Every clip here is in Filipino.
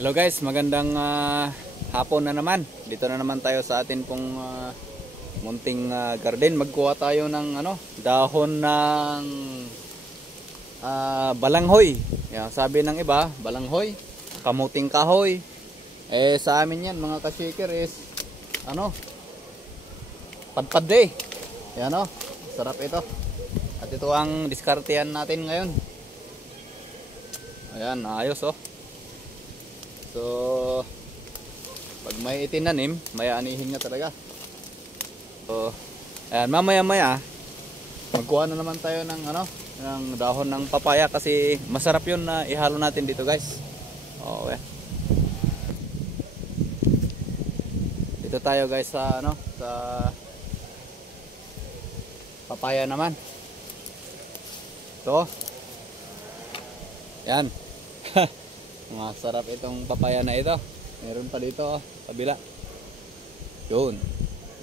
Hello guys, magandang hapon na naman. Dito na naman tayo sa atin pong munting garden. Magkuha tayo ng dahon ng balanghoy. Yan, sabi ng iba, balanghoy, kamuting kahoy. Sa amin yan mga ka-shaker is padpad. Yan sarap ito. At ito ang diskartehan natin ngayon. Ayan, ayos So, pag may itinanim, may anihin nga talaga. So, ayan, mamaya-maya, magkuha na naman tayo ng ng dahon ng papaya kasi masarap 'yun na ihalo natin dito, guys. Okay. Dito tayo, guys, sa sa papaya naman. Ito. Yan. Masarap itong papaya na ito. Meron pa dito kabila. Yun.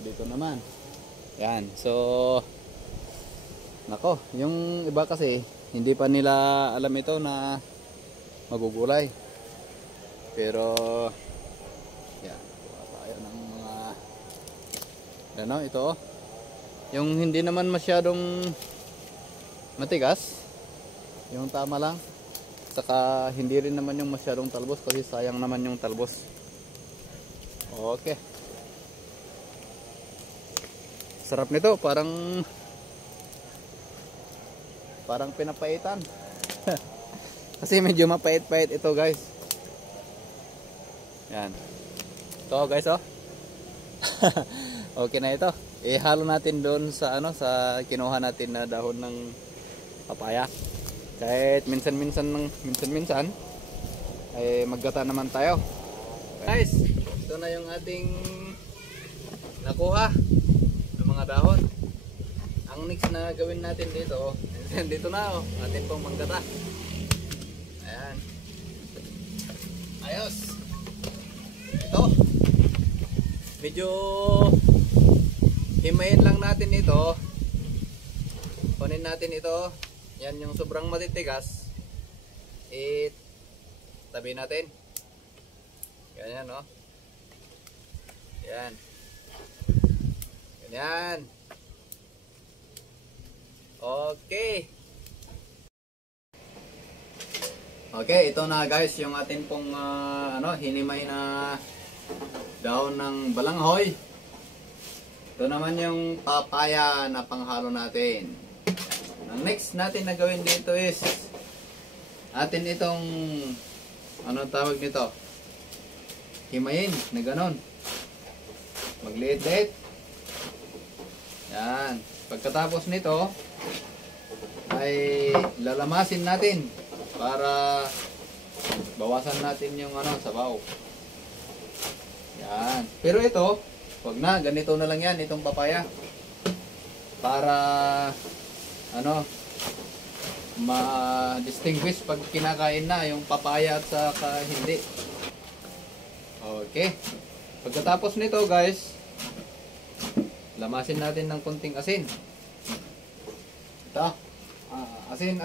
Dito naman. Yan. So nako, yung iba kasi hindi pa nila alam ito na magugulay. Pero yan, kuha tayo ng mga ito. Yung hindi naman masyadong matigas. Yung tama lang. Saka hindi rin naman yung masyadong talbos kasi sayang naman yung talbos. Okay. Sarap nito, parang pinapaitan. Kasi medyo mapait-pait ito, guys. Yan. Ito, guys, Okay na ito. Ihalo natin doon sa sa kinuha natin na dahon ng papaya. Kahit minsan-minsan ay maggata naman tayo. Guys, ito na yung ating nakuha ng mga dahon. Ang next na gawin natin dito, dito na atin pong maggata. Ayan. Ayos. Ito. Medyo himayin lang natin ito. Kunin natin ito. Yan yung sobrang matitigas. Tabi natin. Ganyan, Yan. Ganyan. Okay. Okay, ito na, guys, yung atin pong hinimay na dahon ng balanghoy. Ito naman yung papaya na panghalo natin. Ang next natin na gawin dito is atin itong tawag nito, himayin na ganon, magliit-liit. Yan. Pagkatapos nito ay lalamasin natin para bawasan natin yung sabaw. Yan. Pero ito, wag na, ganito na lang yan, itong papaya, para ma-distinguish pag kinakain na yung papaya at saka hindi. Okay. Pagkatapos nito, guys, lamasin natin ng konting asin. Ito. Asin.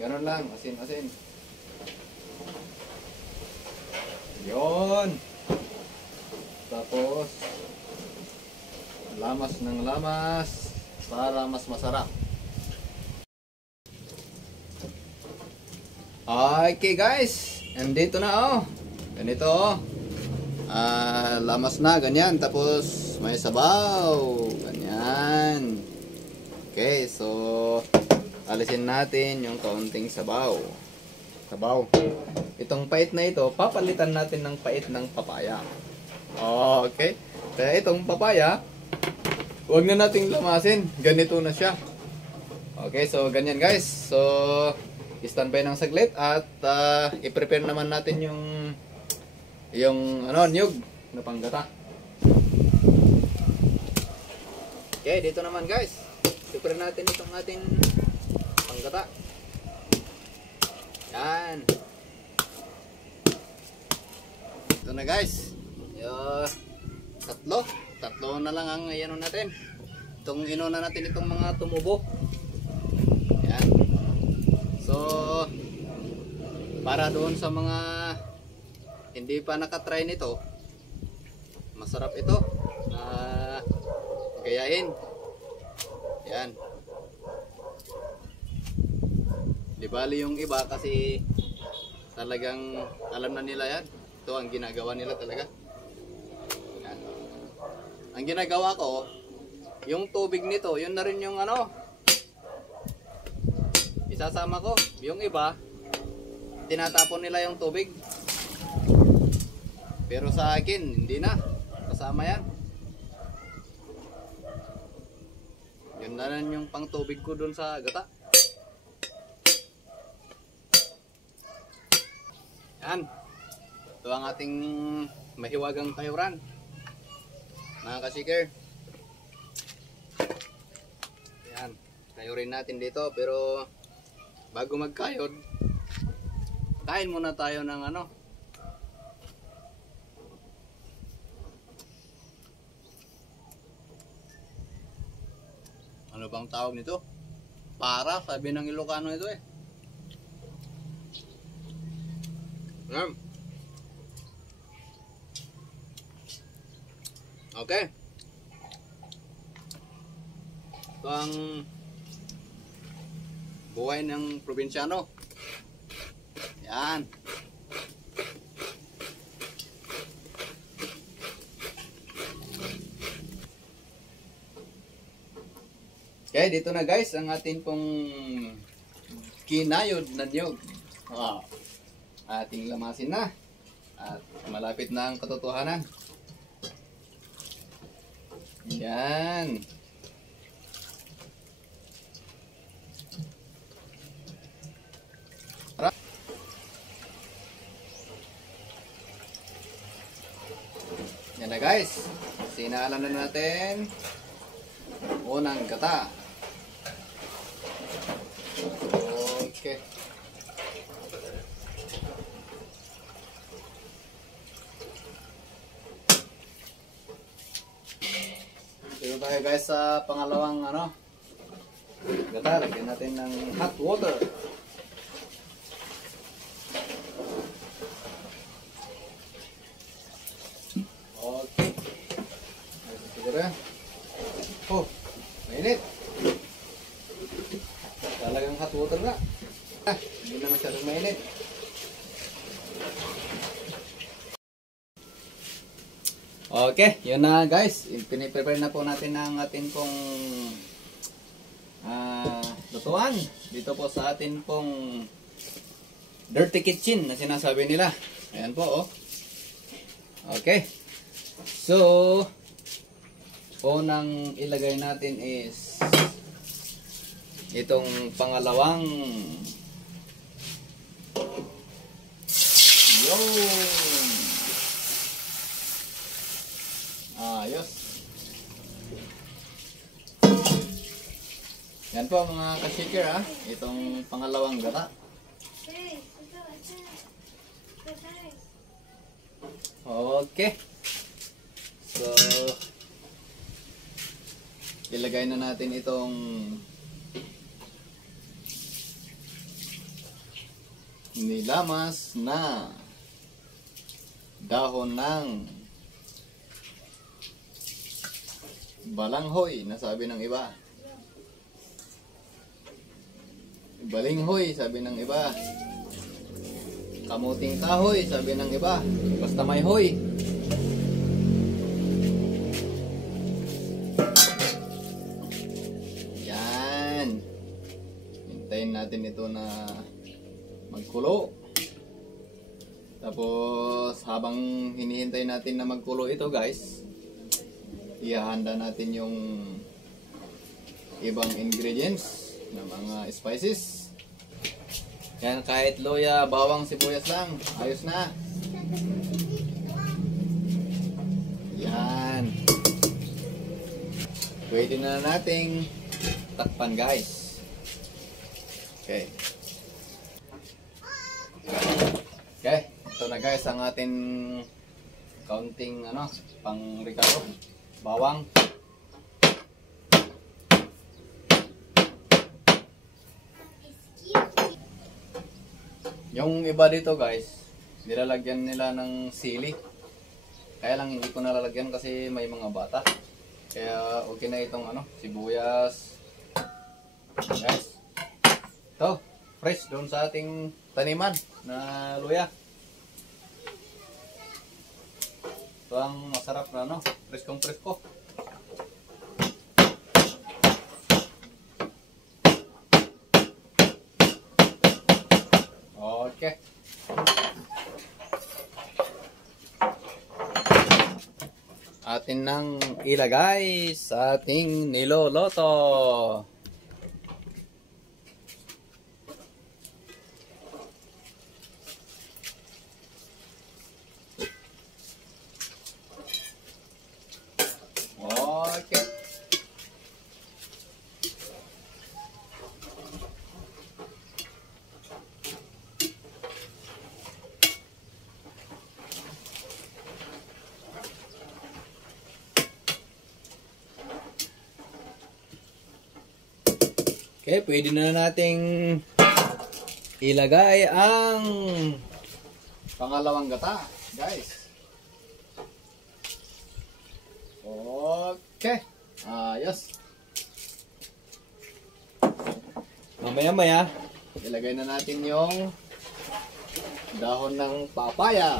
Ganun lang, asin. Yun. Tapos lamas ng lamas para mas masarap. Okay, guys, andito na ganito lamas na ganyan, tapos may sabaw ganyan. Okay, so alisin natin yung kaunting sabaw. Itong pait na ito papalitan natin ng pait ng papaya. Okay, kaya itong papaya huwag na nating lamasin, ganito na siya. Okay, so ganyan, guys. So standby ng saglit at i-prepare naman natin yung niyog na panggata. Okay, dito naman, guys, prepare natin itong ating panggata. Yan. Ito na, guys, tatlo na lang ang natin. Itong inuna natin itong mga tumubo. Yan. So para doon sa mga hindi pa nakatry nito, masarap ito na gayahin. Yan. Di bali yung iba kasi talagang alam na nila yan. Ito ang ginagawa nila talaga. Yan. Ang ginagawa ko, yung tubig nito, yun na rin yung ano, isasama ko. Yung iba, tinatapon nila yung tubig. Pero sa akin, hindi na. Kasama yan. Yun na rin yung pang tubig ko dun sa gata. Yan. Ito ang ating mahiwagang kayuran. Mga kasiker. Yan. Kayurin natin dito. Pero bago magkayod, kain muna tayo ng ano. Ano bang tawag nito? Para, sabi ng Ilocano ito eh. Okay. Ito ang buhay ng probinsyano. Yan. Okay, dito na guys ang atin pong kinayod na niyog. Ating lamasin na. At malapit na ang katotohanan. Yan. Yan na guys. Sinaalam na natin unang gata. Okay. Dito tayo guys sa pangalawang ano, gata. Lagyan natin ng hot water. Okay. Siguro yan. Oh, mainit. Talagang hot water na. Hindi na masyadong mainit. Okay, yun na guys. Piniprepare na po natin ang atin pong lutuan. Dito po sa atin pong dirty kitchen na sinasabi nila. Ayan po oh. Okay. So, unang ilagay natin is itong pangalawang ayos. Yan po mga ka-shaker ha. Itong pangalawang gata. Okay. So, ilagay na natin itong nilamas na dahon ng balanghoy na sabi ng iba. Balinghoy sabi ng iba. Kamuting kahoy sabi ng iba. Basta may hoy. Yan. Hintayin natin ito na magkulo. Tapos habang hinihintay natin na magkulo ito guys, ihahanda natin yung ibang ingredients na mga spices. Yan, kahit luya, bawang, sibuyas lang, ayos na. Yan. Pwede na nating takpan guys. Okay. Okay, ito na guys ang ating kaunting ano, pang ricado. Bawang. Yung iba dito guys, nilalagyan nila ng sili. Kaya lang hindi ko nalalagyan kasi may mga bata. Kaya okay na itong ano, sibuyas. Guys. Ito, fresh doon sa ating taniman na luya. Ito ang masarap na ano, preskong presko. Okay. Atin nang ilagay sa ating niloloto. Okay. Okay, pwede na nating ilagay ang pangalawang gata, guys. Okay. Ayos. Mamaya-maya, ilagay na natin yung dahon ng papaya.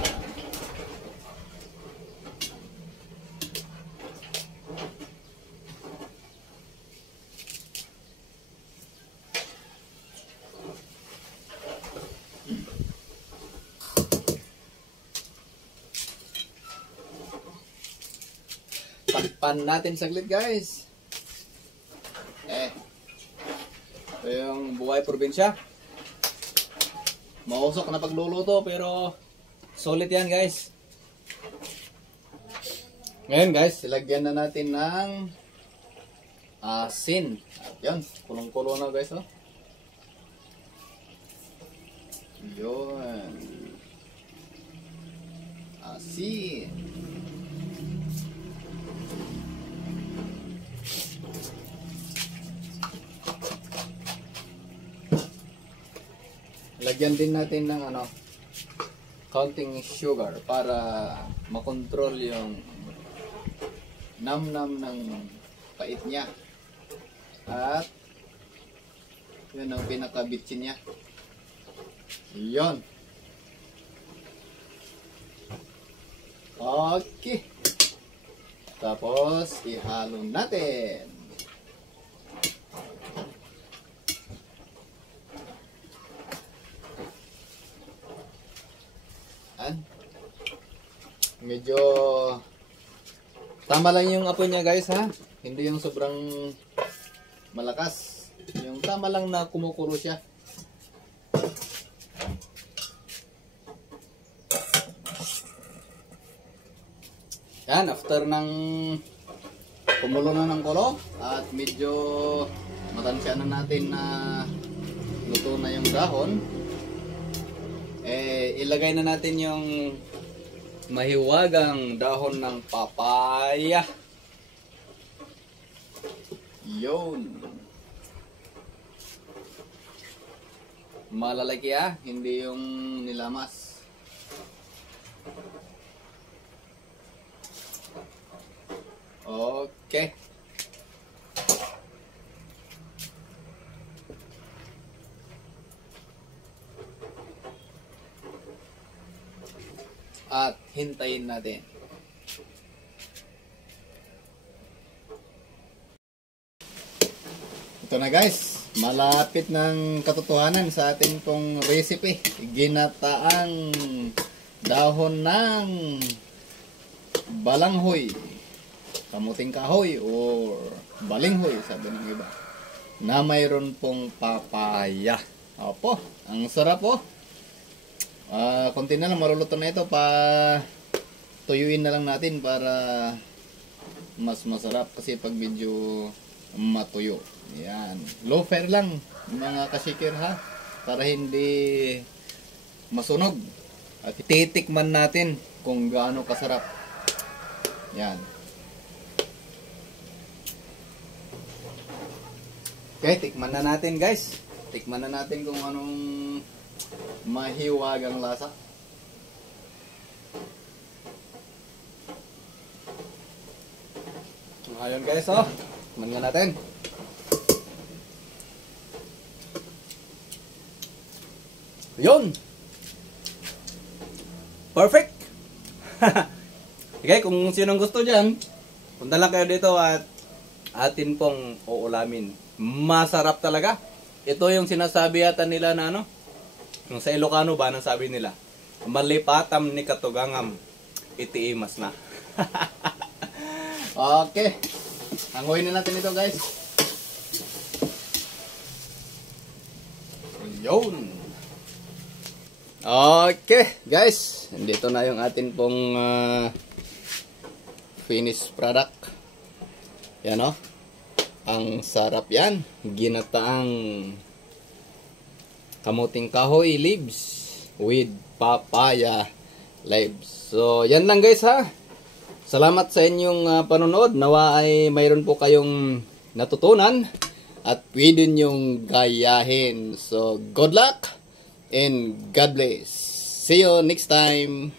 Takpan natin saglit, guys. Ito yung buhay probinsya. Mausok na pagluluto pero solid yan, guys. Ngayon, guys, ilagyan na natin ng asin. At yan, kulong-kulo na, guys. Oh. Yun. Asin. Lagyan din natin ng ano, counting sugar para makontrol yung nam-nam ng pait niya. At yun ang pinakabitsin niya. Yun. Okay. Tapos ihalo natin. Medyo tama lang yung apoy niya, guys, ha. Hindi yung sobrang malakas. Yung tama lang na kumukulo siya. Yan, after ng kumulo na ng kulo at medyo matansya na natin na luto na yung dahon, ilagay na natin yung mahiwagang dahon ng papaya. Yun. Malalaki, hindi yung nilamas. Okay. At hintayin natin. Ito na, guys, malapit ng katotohanan sa ating pong recipe. Ginataang dahon ng balanghoy, kamuting kahoy or balinghoy sabi ng iba, na mayroon pong papaya. Opo, ang sarap po. Konti na lang maruluto na ito, pa tuyuin na lang natin para mas masarap kasi pag medyo matuyo. Yan, low fire lang mga kasikir, ha, para hindi masunog. At titikman natin kung gaano kasarap. Yan. Okay, tikman na natin, guys. Tikman na natin kung anong mahiwagang lasa. Ayun guys, oh. Tikman nga natin. Yun. Perfect. Okay, kung sinong gusto dyan, punta lang kayo dito at atin pong uulamin. Masarap talaga. Ito yung sinasabi yata nila na ano, yung sa Ilocano ba, nang sabi nila, malipatam ni katugangam, itiimas na. Okay. Hanguin na natin ito guys. Yun. Okay guys, dito na yung atin pong finished product. Yan o. Ang sarap yan. Ginataang kamuting kahoy leaves with papaya leaves. So yan lang guys ha. Salamat sa inyong panonood. Nawa ay mayroon po kayong natutunan at pwede nyong gayahin. So good luck and God bless. See you next time.